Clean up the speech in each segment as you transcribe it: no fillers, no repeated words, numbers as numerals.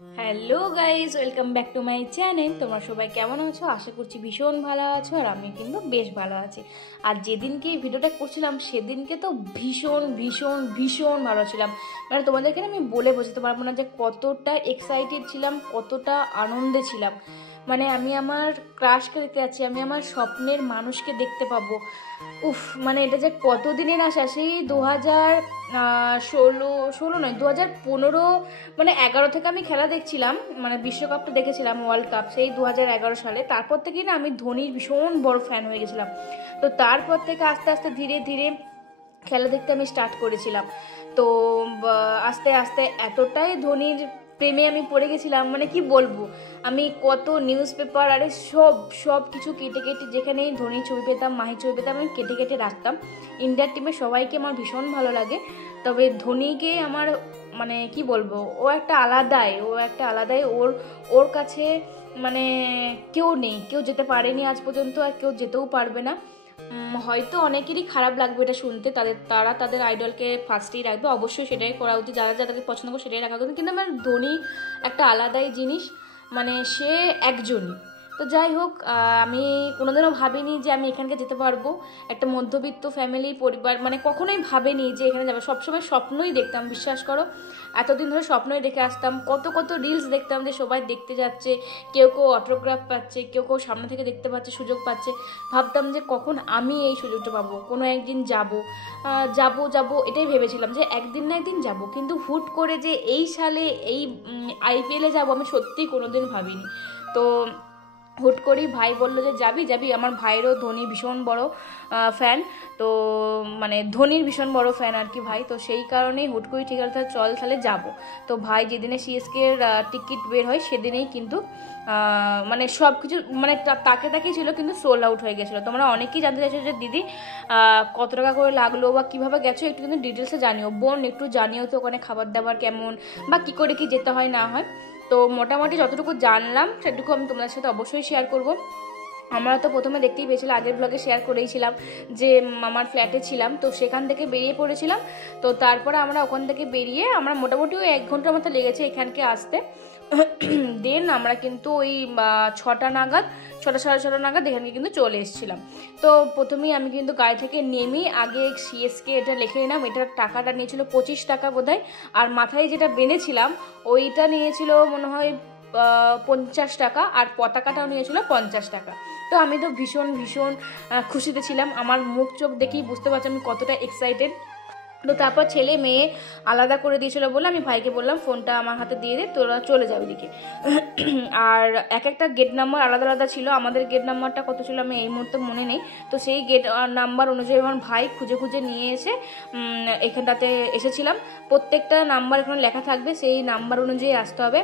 Hello guys, welcome back to my channel. তোমরা সবাই কেমন আছো? আশা করছি ভীষণ ভালো আছো, আর আমি কিন্তু বেশ ভালো আছি। আর যেদিনকে এই ভিডিওটা করছিলাম সেদিনকে তো ভীষণ ভীষণ ভীষণ ভালো ছিলাম। মানে তোমাদেরকে আমি বলে বোঝাতে পারবো না যে কতটা এক্সাইটেড ছিলাম, কতটা আনন্দে ছিলাম। মানে আমি আমার ক্রাশকে দেখতে যাচ্ছি, আমি আমার স্বপ্নের মানুষকে দেখতে পাবো। উফ, মানে এটা যে কতদিনের আশা। সেই 2016 ষোলো নয়, 2015, মানে 11 থেকে আমি খেলা দেখছিলাম, মানে বিশ্বকাপটা দেখেছিলাম, ওয়ার্ল্ড কাপ সেই 2011 সালে। তারপর থেকেই না আমি ধোনির ভীষণ বড় ফ্যান হয়ে গেছিলাম। তো তারপর থেকে আস্তে আস্তে ধীরে ধীরে খেলা দেখতে আমি স্টার্ট করেছিলাম। তো আস্তে আস্তে এতটাই ধোনির প্রেমে আমি পড়ে গেছিলাম, মানে কি বলবো। আমি কত নিউজ পেপার আরে সব সব কিছু কেটে কেটে, যেখানেই ধোনির ছবি পেতাম, মাহির ছবি পেতাম, আমি কেটে কেটে রাখতাম। ইন্ডিয়ার টিমের সবাইকে আমার ভীষণ ভালো লাগে, তবে ধোনিকে আমার, মানে কি বলবো, ও একটা আলাদাই ওর ওর কাছে মানে কেউ নেই, কেউ যেতে পারেনি আজ পর্যন্ত, আর কেউ যেতেও পারবে না। হয়তো অনেকেরই খারাপ লাগবে এটা শুনতে, তারা তাদের আইডলকে ফার্স্টেই রাখবে, অবশ্যই সেটাই করা উচিত, যারা যাদেরকে পছন্দ করে সেটাই রাখা উচিত। কিন্তু আমার ধোনি একটা আলাদাই জিনিস, মানে সে একজনই। তো যাই হোক, আমি কোনোদিনও ভাবিনি যে আমি এখানকে যেতে পারবো। একটা মধ্যবিত্ত ফ্যামিলি পরিবার, মানে কখনোই ভাবিনি যে এখানে যাবো। সবসময় স্বপ্নই দেখতাম, বিশ্বাস করো, এতদিন ধরে স্বপ্নই দেখে আসতাম। কত কত রিলস দেখতাম যে সবাই দেখতে যাচ্ছে, কেউ কেউ অটোগ্রাফ পাচ্ছে, কেউ কেউ সামনে থেকে দেখতে পাচ্ছে, সুযোগ পাচ্ছে। ভাবতাম যে কখন আমি এই সুযোগটা পাবো, কোনো একদিন যাব এটাই ভেবেছিলাম যে একদিন না একদিন যাব। কিন্তু হুট করে যে এই সালে এই আইপিএলে যাব, আমি সত্যিই কোনোদিন ভাবিনি। তো হুট করেই ভাই বললো যে যাবি যাবি। আমার ভাইয়েরও ধোনি ভীষণ বড় ফ্যান, তো মানে ধোনির ভীষণ বড় ফ্যান আর কি ভাই। তো সেই কারণেই হুট করেই ঠিক আছে চল তাহলে যাবো। তো ভাই যেদিনে সিএসকে এর টিকিট বের হয় সেদিনেই কিন্তু মানে সব কিছু, মানে তাকে তাকেই ছিল, কিন্তু সোল্ড আউট হয়ে গেছিলো। তোমরা অনেকেই জানতে চাইছো যে দিদি কত টাকা করে লাগলো বা কীভাবে গেছো, একটু কিন্তু ডিটেলসে জানিও। বোন একটু জানিও তো ওখানে খাবার দাবার কেমন, বা কী করে কি যেতে হয় না হয়। তো মোটামুটি যতটুকু জানলাম সেটুকু আমি তোমাদের সাথে অবশ্যই শেয়ার করব। আমরা তো প্রথমে দেখতেই পেয়েছিলাম, আগের ব্লগে শেয়ার করেইছিলাম যে আমার ফ্ল্যাটে ছিলাম, তো সেখান থেকে বেরিয়ে পড়েছিলাম। তো তারপরে আমরা ওখান থেকে বেরিয়ে আমরা মোটামুটি ওই 1 ঘন্টার মতো লেগেছে এখানকে আসতে। দেন আমরা কিন্তু ওই 6টা নাগাদ, 6টা সাড়ে 6টা নাগাদ এখানে কিন্তু চলে এসেছিলাম। তো প্রথমেই আমি কিন্তু গাড়ি থেকে নেমে আগে সিএসকে এটা লিখে নিলাম। এটার টাকাটা নিয়েছিল 25 টাকা বোধহয়, আর মাথায় যেটা বেঁধেছিলাম ওইটা নিয়েছিল মনে হয় 50 টাকা, আর পতাকাটাও নিয়েছিল 50 টাকা। তো আমি তো ভীষণ ভীষণ খুশিতে ছিলাম, আমার মুখ চোখ দেখেই বুঝতে পারছি আমি কতটা এক্সাইটেড। তো তারপর ছেলে মেয়ে আলাদা করে দিয়েছিল বলে আমি ভাইকে বললাম ফোনটা আমার হাতে দিয়ে দে, তোরা চলে যাবে দিকে। আর এক একটা গেট নাম্বার আলাদা আলাদা ছিল, আমাদের গেট নাম্বারটা কত ছিল আমি এই মুহূর্তে মনে নেই। তো সেই গেট নাম্বার অনুযায়ী আমার ভাই খুঁজে খুঁজে নিয়ে এসে এখানটাতে এসেছিলাম। প্রত্যেকটা নাম্বার এখানে লেখা থাকবে, সেই নাম্বার অনুযায়ী আসতে হবে।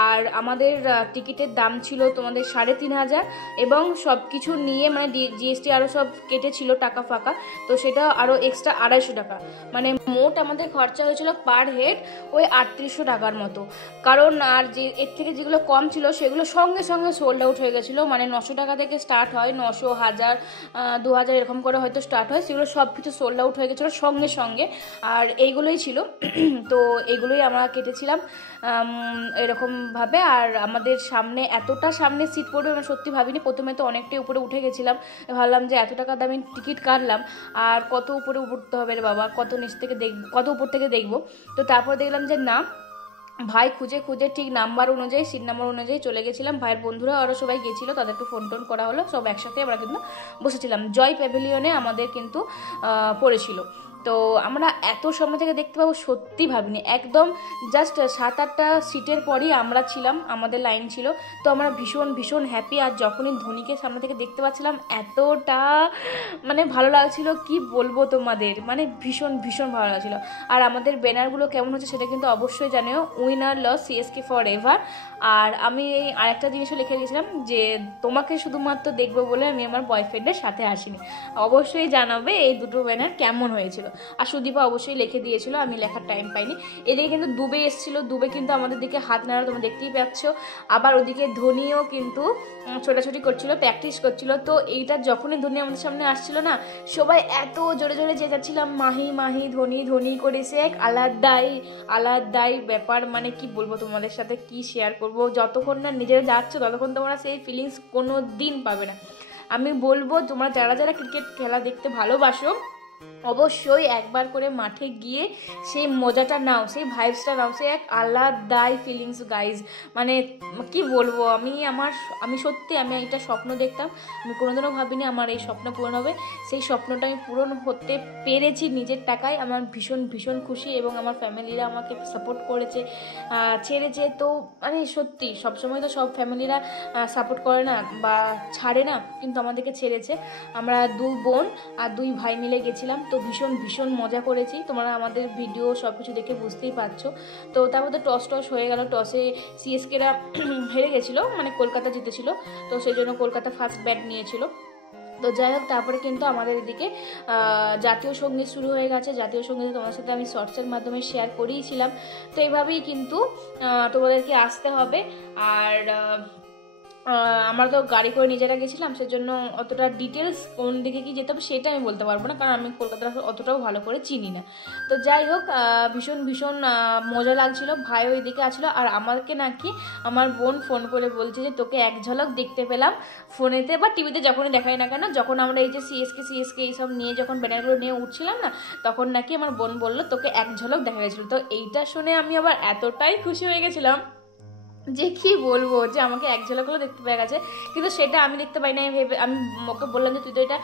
আর আমাদের টিকিটের দাম ছিল তোমাদের 3,500, এবং সব কিছু নিয়ে মানে জিএসটি আরও সব কেটেছিল টাকা ফাঁকা, তো সেটা আরও এক্সট্রা 250 টাকা। মানে মোট আমাদের খরচা হয়েছিল পার হেড ওই 3800 টাকার মতো। কারণ আর যে এর থেকে যেগুলো কম ছিল সেগুলো সঙ্গে সঙ্গে সোল্ড আউট হয়ে গেছিলো। মানে 900 টাকা থেকে স্টার্ট হয়, 900, 1000, 2000 এরকম করে হয়তো স্টার্ট হয়, সেগুলো সব কিছু সোল্ড আউট হয়ে গেছিলো সঙ্গে সঙ্গে। আর এইগুলোই ছিল। তো এইগুলোই আমরা কেটেছিলাম এরকমভাবে। আর আমাদের সামনে এতটা সামনে সিট পড়বে আমরা সত্যি ভাবিনি। প্রথমে তো অনেকটাই উপরে উঠে গেছিলাম, ভাবলাম যে এত টাকা দামি টিকিট কাটলাম আর কত উপরে উঠতে হবে রে বাবা, কত নিচ থেকে দেখব, কত উপর থেকে দেখবো। তো তারপর দেখলাম যে না, ভাই খুঁজে খুঁজে ঠিক নাম্বার অনুযায়ী, সিট নাম্বার অনুযায়ী চলে গেছিলাম। ভাইয়ের বন্ধুরা আরও সবাই গেছিলো, তাদেরকে ফোন টোন করা হলো, সব একসাথে আমরা কিন্তু বসেছিলাম। জয় প্যাভিলিয়নে আমাদের কিন্তু পড়েছিল। তো আমরা এত সামনে থেকে দেখতে পাবো সত্যি ভাবিনি একদম। জাস্ট 7-8টা সিটের পরই আমরা ছিলাম, আমাদের লাইন ছিল। তো আমরা ভীষণ ভীষণ হ্যাপি। আর যখনই ধোনিকে সামনে থেকে দেখতে পাচ্ছিলাম এতটা মানে ভালো লাগছিল কি বলবো তোমাদের, মানে ভীষণ ভীষণ ভালো লাগছিল। আর আমাদের ব্যানারগুলো কেমন হচ্ছে সেটা কিন্তু অবশ্যই জানিও, win or lose CSK forever. আর আমি এই আরেকটা জিনিসও লিখে দিয়েছিলাম যে তোমাকে শুধুমাত্র দেখবো বলে আমি আমার বয়ফ্রেন্ডের সাথে আসিনি। অবশ্যই জানাবে এই দুটো ব্যানার কেমন হয়েছিল। আর সুদীপা অবশ্যই লিখে দিয়েছিল, আমি লেখার টাইম পাইনি। এদিকে কিন্তু দুবে এসেছিলো, দুবে কিন্তু আমাদের দিকে হাত নাড়া তোমরা দেখতেই পাচ্ছ। আবার ওদিকে ধোনিও কিন্তু ছোটাছুটি করছিল, প্র্যাকটিস করছিল। তো এইটা যখনই ধোনি আমাদের সামনে আসছিল না, সবাই এত জোরে জোরে চেঁচাচ্ছিলাম মাহি মাহি ধোনি ধোনি করে, সে এক আলাদাই ব্যাপার। মানে কি বলবো তোমাদের সাথে, কি শেয়ার করবো, যতক্ষণ না নিজেরা যাচ্ছ ততক্ষণ তোমরা সেই ফিলিংস কোনো দিন পাবে না। আমি বলবো তোমরা যারা যারা ক্রিকেট খেলা দেখতে ভালোবাসো অবশ্যই একবার করে মাঠে গিয়ে সেই মজাটা নাও, সেই ভাইবসটা নাও, সে এক আলাদাই ফিলিংস গাইজ। মানে কি বলবো, আমি সত্যি আমি একটা স্বপ্ন দেখতাম, আমি কোনোদিনও ভাবিনি আমার এই স্বপ্ন পূরণ হবে। সেই স্বপ্নটা আমি পূরণ হতে পেরেছি নিজের টাকায়, আমার ভীষণ ভীষণ খুশি। এবং আমার ফ্যামিলিরা আমাকে সাপোর্ট করেছে, ছেড়েছে। তো মানে সত্যি সবসময় তো সব ফ্যামিলিরা সাপোর্ট করে না বা ছাড়ে না, কিন্তু আমাদেরকে ছেড়েছে। আমরা 2 বোন আর 2 ভাই মিলে গেছিলাম, তো ভীষণ ভীষণ মজা করেছি। তোমরা আমাদের ভিডিও সব কিছু দেখে বুঝতেই পারছো। তো তার মধ্যে টস হয়ে গেল, টসে সিএসকেরা হেরে গেছিলো, মানে কলকাতা জিতেছিল, তো সেই জন্য কলকাতা ফার্স্ট ব্যাট নিয়েছিল। তো যাই হোক, তারপরে কিন্তু আমাদের এদিকে জাতীয় সঙ্গীত শুরু হয়ে গেছে। জাতীয় সঙ্গীত তোমার সাথে আমি শর্টসের মাধ্যমে শেয়ার করেইছিলাম। তো এইভাবেই কিন্তু তোমাদেরকে আসতে হবে। আর আমরা তো গাড়ি করে নিজেরা গেছিলাম, সেজন্য অতটা ডিটেলস কোন দিকে কি যেতে হবে সেটা আমি বলতে পারবো না, কারণ আমি কলকাতা অতটাও ভালো করে চিনি না। তো যাই হোক, ভীষণ ভীষণ মজা লাগছিল। ভাই ওই দিকে আসলো, আর আমাকে নাকি আমার বোন ফোন করে বলছে যে তোকে এক ঝলক দেখতে পেলাম ফোনেতে বা টিভিতে, যখনই দেখাই না কেন, যখন আমরা এই যে সিএসকে এইসব নিয়ে যখন ব্যানারগুলো নিয়ে উঠছিলাম না, তখন নাকি আমার বোন বললো তোকে এক ঝলক দেখা গেছিলো। তো এইটা শুনে আমি আবার এতটাই খুশি হয়ে গেছিলাম যে কি বলবো, যে আমাকে এক ঝলকগুলো দেখতে পেয়ে গেছে। কিন্তু সেটা আমি দেখতে পাই না, আমি ওকে বললাম যে তুই তো এটা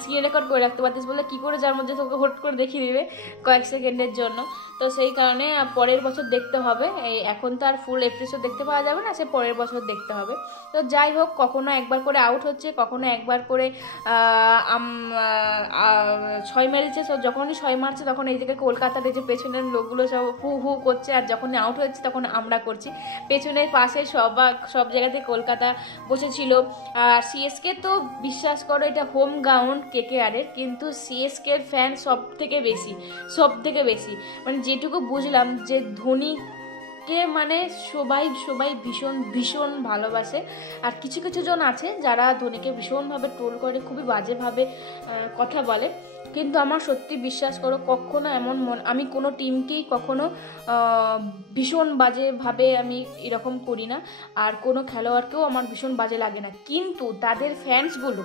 স্ক্রিন রেকর্ড করে রাখতে পারতিস, বললে কী করে, যার মধ্যে তোকে হুট করে দেখিয়ে দিবে কয়েক সেকেন্ডের জন্য। তো সেই কারণে পরের বছর দেখতে হবে, এই এখন তো আর ফুল এপিসোড দেখতে পাওয়া যাবে না, সে পরের বছর দেখতে হবে। তো যাই হোক, কখনো একবার করে আউট হচ্ছে, কখনো একবার করে 6 মেরেছে। যখনই 6 মারছে তখন এই দিকে কলকাতার যে পেছনের লোকগুলো সব হু হু করছে, আর যখনই আউট হচ্ছে তখন আমরা করছি। পেছনের পাশে সব জায়গাতে কলকাতা বসেছিল। আর সিএসকে তো বিশ্বাস করো এটা হোম গ্রাউন্ড কেকেআরের, কিন্তু সিএসকের ফ্যান সব থেকে বেশি। মানে যেটুকু বুঝলাম যে ধোনিকে মানে সবাই ভীষণ ভীষণ ভালোবাসে। আর কিছু জন আছে যারা ধোনিকে ভীষণভাবে ট্রোল করে, খুবই বাজেভাবে কথা বলে। কিন্তু আমার সত্যি বিশ্বাস করো, কখনো আমি কোনো টিমকেই কখনো ভীষণ বাজেভাবে আমি এরকম করি না, আর কোনো খেলোয়াড়কেও আমার ভীষণ বাজে লাগে না। কিন্তু তাদের ফ্যান্সগুলো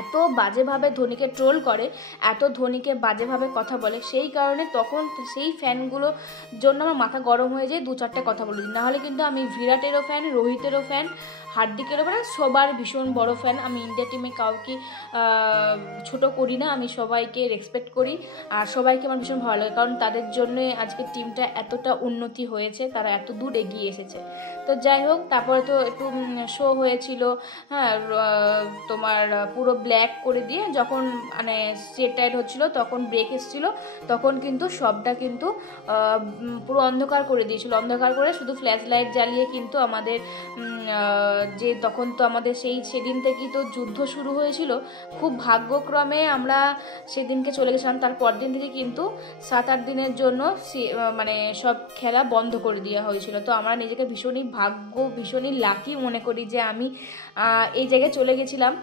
এত বাজেভাবে ধোনিকে ট্রোল করে, এত ধোনিকে বাজেভাবে কথা বলে, সেই কারণে তখন সেই ফ্যানগুলোর জন্য আমার মাথা গরম হয়ে যায়, 2-4টে কথা বলে দিই। নাহলে কিন্তু আমি বিরাটেরও ফ্যান, রোহিতেরও ফ্যান, হার্দিকেরও ফ্যান, সবার ভীষণ বড় ফ্যান। আমি ইন্ডিয়া টিমে কাউকে ছোট করি না, আমি সবাইকে রেসপেক্ট করি, আর সবাইকে আমার ভীষণ ভালো লাগে, কারণ তাদের জন্য আজকে টিমটা এতটা উন্নতি হয়েছে, তারা এত দূর এগিয়ে এসেছে। তো যাই হোক, তারপরে তো একটু শো হয়েছিল, হ্যাঁ, তোমার পুরো ব্ল্যাক করে দিয়ে যখন মানে সেট টাইট হচ্ছিলো, তখন ব্রেক এসেছিলো, তখন কিন্তু সবটা কিন্তু পুরো অন্ধকার করে দিয়েছিল। অন্ধকার করে শুধু ফ্ল্যাশ লাইট জ্বালিয়ে কিন্তু আমাদের যে তখন তো আমাদের সেদিন থেকেই তো যুদ্ধ শুরু হয়েছিল। খুব ভাগ্যক্রমে আমরা সেদিনকে চলে গেছিলাম, তার পর দিন থেকে কিন্তু 7-8 দিনের জন্য মানে সব খেলা বন্ধ করে দেওয়া হয়েছিল। তো আমরা নিজেকে ভীষণই লাকি মনে করি যে আমি এই জায়গায় চলে গেছিলাম।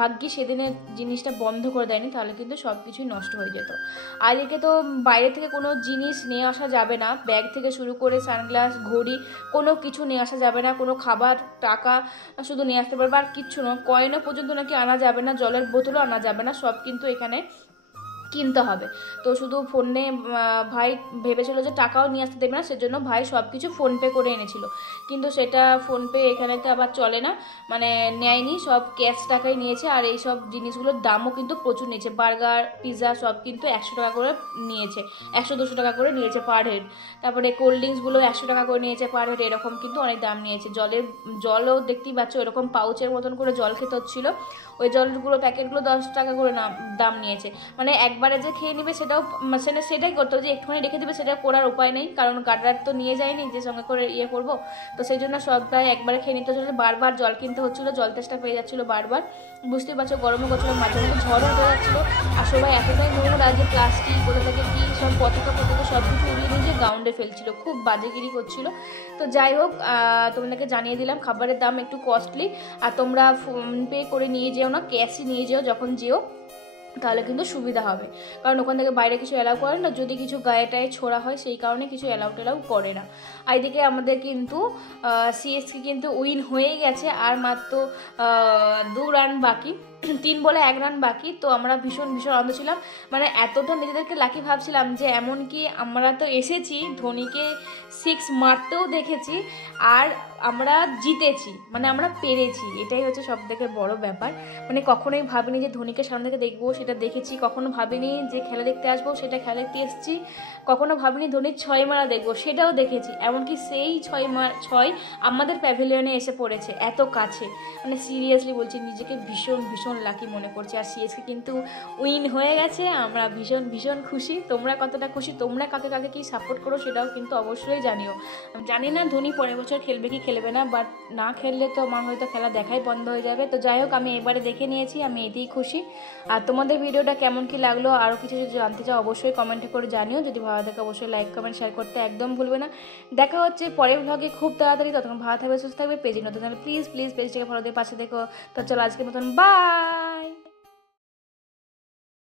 ভাগ্যি সেদিনের জিনিসটা বন্ধ করে দেয়নি, তাহলে কিন্তু সব কিছুই নষ্ট হয়ে যেত। আর এদিকে তো বাইরে থেকে কোনো জিনিস নিয়ে আসা যাবে না, ব্যাগ থেকে শুরু করে সানগ্লাস, ঘড়ি, কোনো কিছু নিয়ে আসা যাবে না, কোনো খাবার, টাকা শুধু নিয়ে আসতে পারবে, আর কিচ্ছু নয়। কয়েনও পর্যন্ত নাকি আনা যাবে না, জলের বোতলও আনা যাবে না, সব কিন্তু এখানে কিনতে হবে। তো শুধু ফোনে ভাই ভেবেছিল যে টাকাও নিয়ে আসতে দেবে না, সেজন্য ভাই সব কিছু ফোনপে করে এনেছিল, কিন্তু সেটা ফোনপে এখানেতে আবার চলে না, মানে নেয়নি, সব ক্যাশ টাকাই নিয়েছে। আর এই সব জিনিসগুলোর দামও কিন্তু প্রচুর নিয়েছে, বার্গার, পিৎজা সব কিন্তু 100 টাকা করে নিয়েছে, 100-200 টাকা করে নিয়েছে পার হেড। তারপরে কোল্ড ড্রিঙ্কসগুলো 100 টাকা করে নিয়েছে পার হেড, এরকম কিন্তু অনেক দাম নিয়েছে। জলও দেখতেই পাচ্ছ, এরকম পাউচের মতন করে জল খেতে হচ্ছিলো, ওই জলগুলো প্যাকেটগুলো 10 টাকা করে দাম নিয়েছে। মানে একবারে যে খেয়ে নেবে সেটাই করতে হবে, যে একটুখানি রেখে দেবে সেটা করার উপায় নেই, কারণ গার্ডার তো নিয়ে যায়নি যে সঙ্গে করে ইয়ে করবো। তো সেই জন্য সবটাই একবারে খেয়ে নিতে হচ্ছিলো, বারবার জল কিনতে হচ্ছিলো, জল তেষ্টা পেয়ে যাচ্ছিলো বারবার, বুঝতেই পারছো গরমও করছিলো, মাঝে মধ্যে ঝড়ও হয়ে যাচ্ছিলো। আর সবাই এতটাই নোংরা যে প্লাস্টিক কোথা থেকে কী সব পতাকা সব কিছু উড়িয়ে নিয়ে গ্রাউন্ডে ফেলছিল, খুব বাজেগিরি করছিল। তো যাই হোক, তোমাদেরকে জানিয়ে দিলাম খাবারের দাম একটু কস্টলি, আর তোমরা ফোনপে করে নিয়ে যেও না, ক্যাশই নিয়ে যেও যখন যেও, তাহলে কিন্তু সুবিধা হবে। কারণ ওখান থেকে বাইরে কিছু অ্যালাউ করে না, যদি কিছু গায়ে টায়ে ছোড়া হয় সেই কারণে কিছু অ্যালাউ টেলাউ করে না। আর এদিকে আমাদের কিন্তু সিএসকে কিন্তু উইন হয়েই গেছে, আর মাত্র 2 রান বাকি, 3 বলে 1 রান বাকি। তো আমরা ভীষণ ভীষণ আনন্দ ছিলাম, মানে এতটা নিজেদেরকে লাকি ভাবছিলাম যে এমনকি আমরা তো এসেছি ধোনিকে 6 মারতেও দেখেছি, আর আমরা জিতেছি, মানে আমরা পেরেছি, এটাই হচ্ছে সব থেকে বড় ব্যাপার। মানে কখনোই ভাবিনি যে ধোনিকে সামনে থেকে দেখবো, সেটা দেখেছি। কখনো ভাবিনি যে খেলা দেখতে আসবো, সেটা খেলা দেখতে এসেছি। কখনো ভাবিনি ধোনির 6 মারা দেখবো, সেটাও দেখেছি। এমনকি সেই 6 আমাদের প্যাভিলিয়নে এসে পড়েছে, এত কাছে। মানে সিরিয়াসলি বলছি, নিজেকে ভীষণ ভীষণ লাকি মনে করছি। আর সিএসকে কিন্তু উইন হয়ে গেছে, আমরা ভীষণ ভীষণ খুশি। তোমরা কতটা খুশি, তোমরা কাকে কাকে কি সাপোর্ট করো সেটাও কিন্তু অবশ্যই জানিও। জানি না ধোনি পরের বছর খেলবে কি খেলবে না, বাট না খেললে তো আমার হয়তো খেলা দেখাই বন্ধ হয়ে যাবে। তো যাই হোক, আমি এবারে দেখে নিয়েছি, আমি এতেই খুশি। আর তোমাদের ভিডিওটা কেমন কি লাগলো, আরও কিছু যদি জানতে চাও অবশ্যই কমেন্টে করে জানিও। যদি ভালো থাকে অবশ্যই লাইক কমেন্ট শেয়ার করতে একদম ভুলবে না। দেখা হচ্ছে পরের ভ্লগে খুব তাড়াতাড়ি, ততক্ষণ ভালো থাকবে, সুস্থ থাকবে। পেজে নতুন তাহলে প্লিজ পেজটাকে ফলো দিয়ে পাশে দেখো। তো চলো আজকের মতন বাই।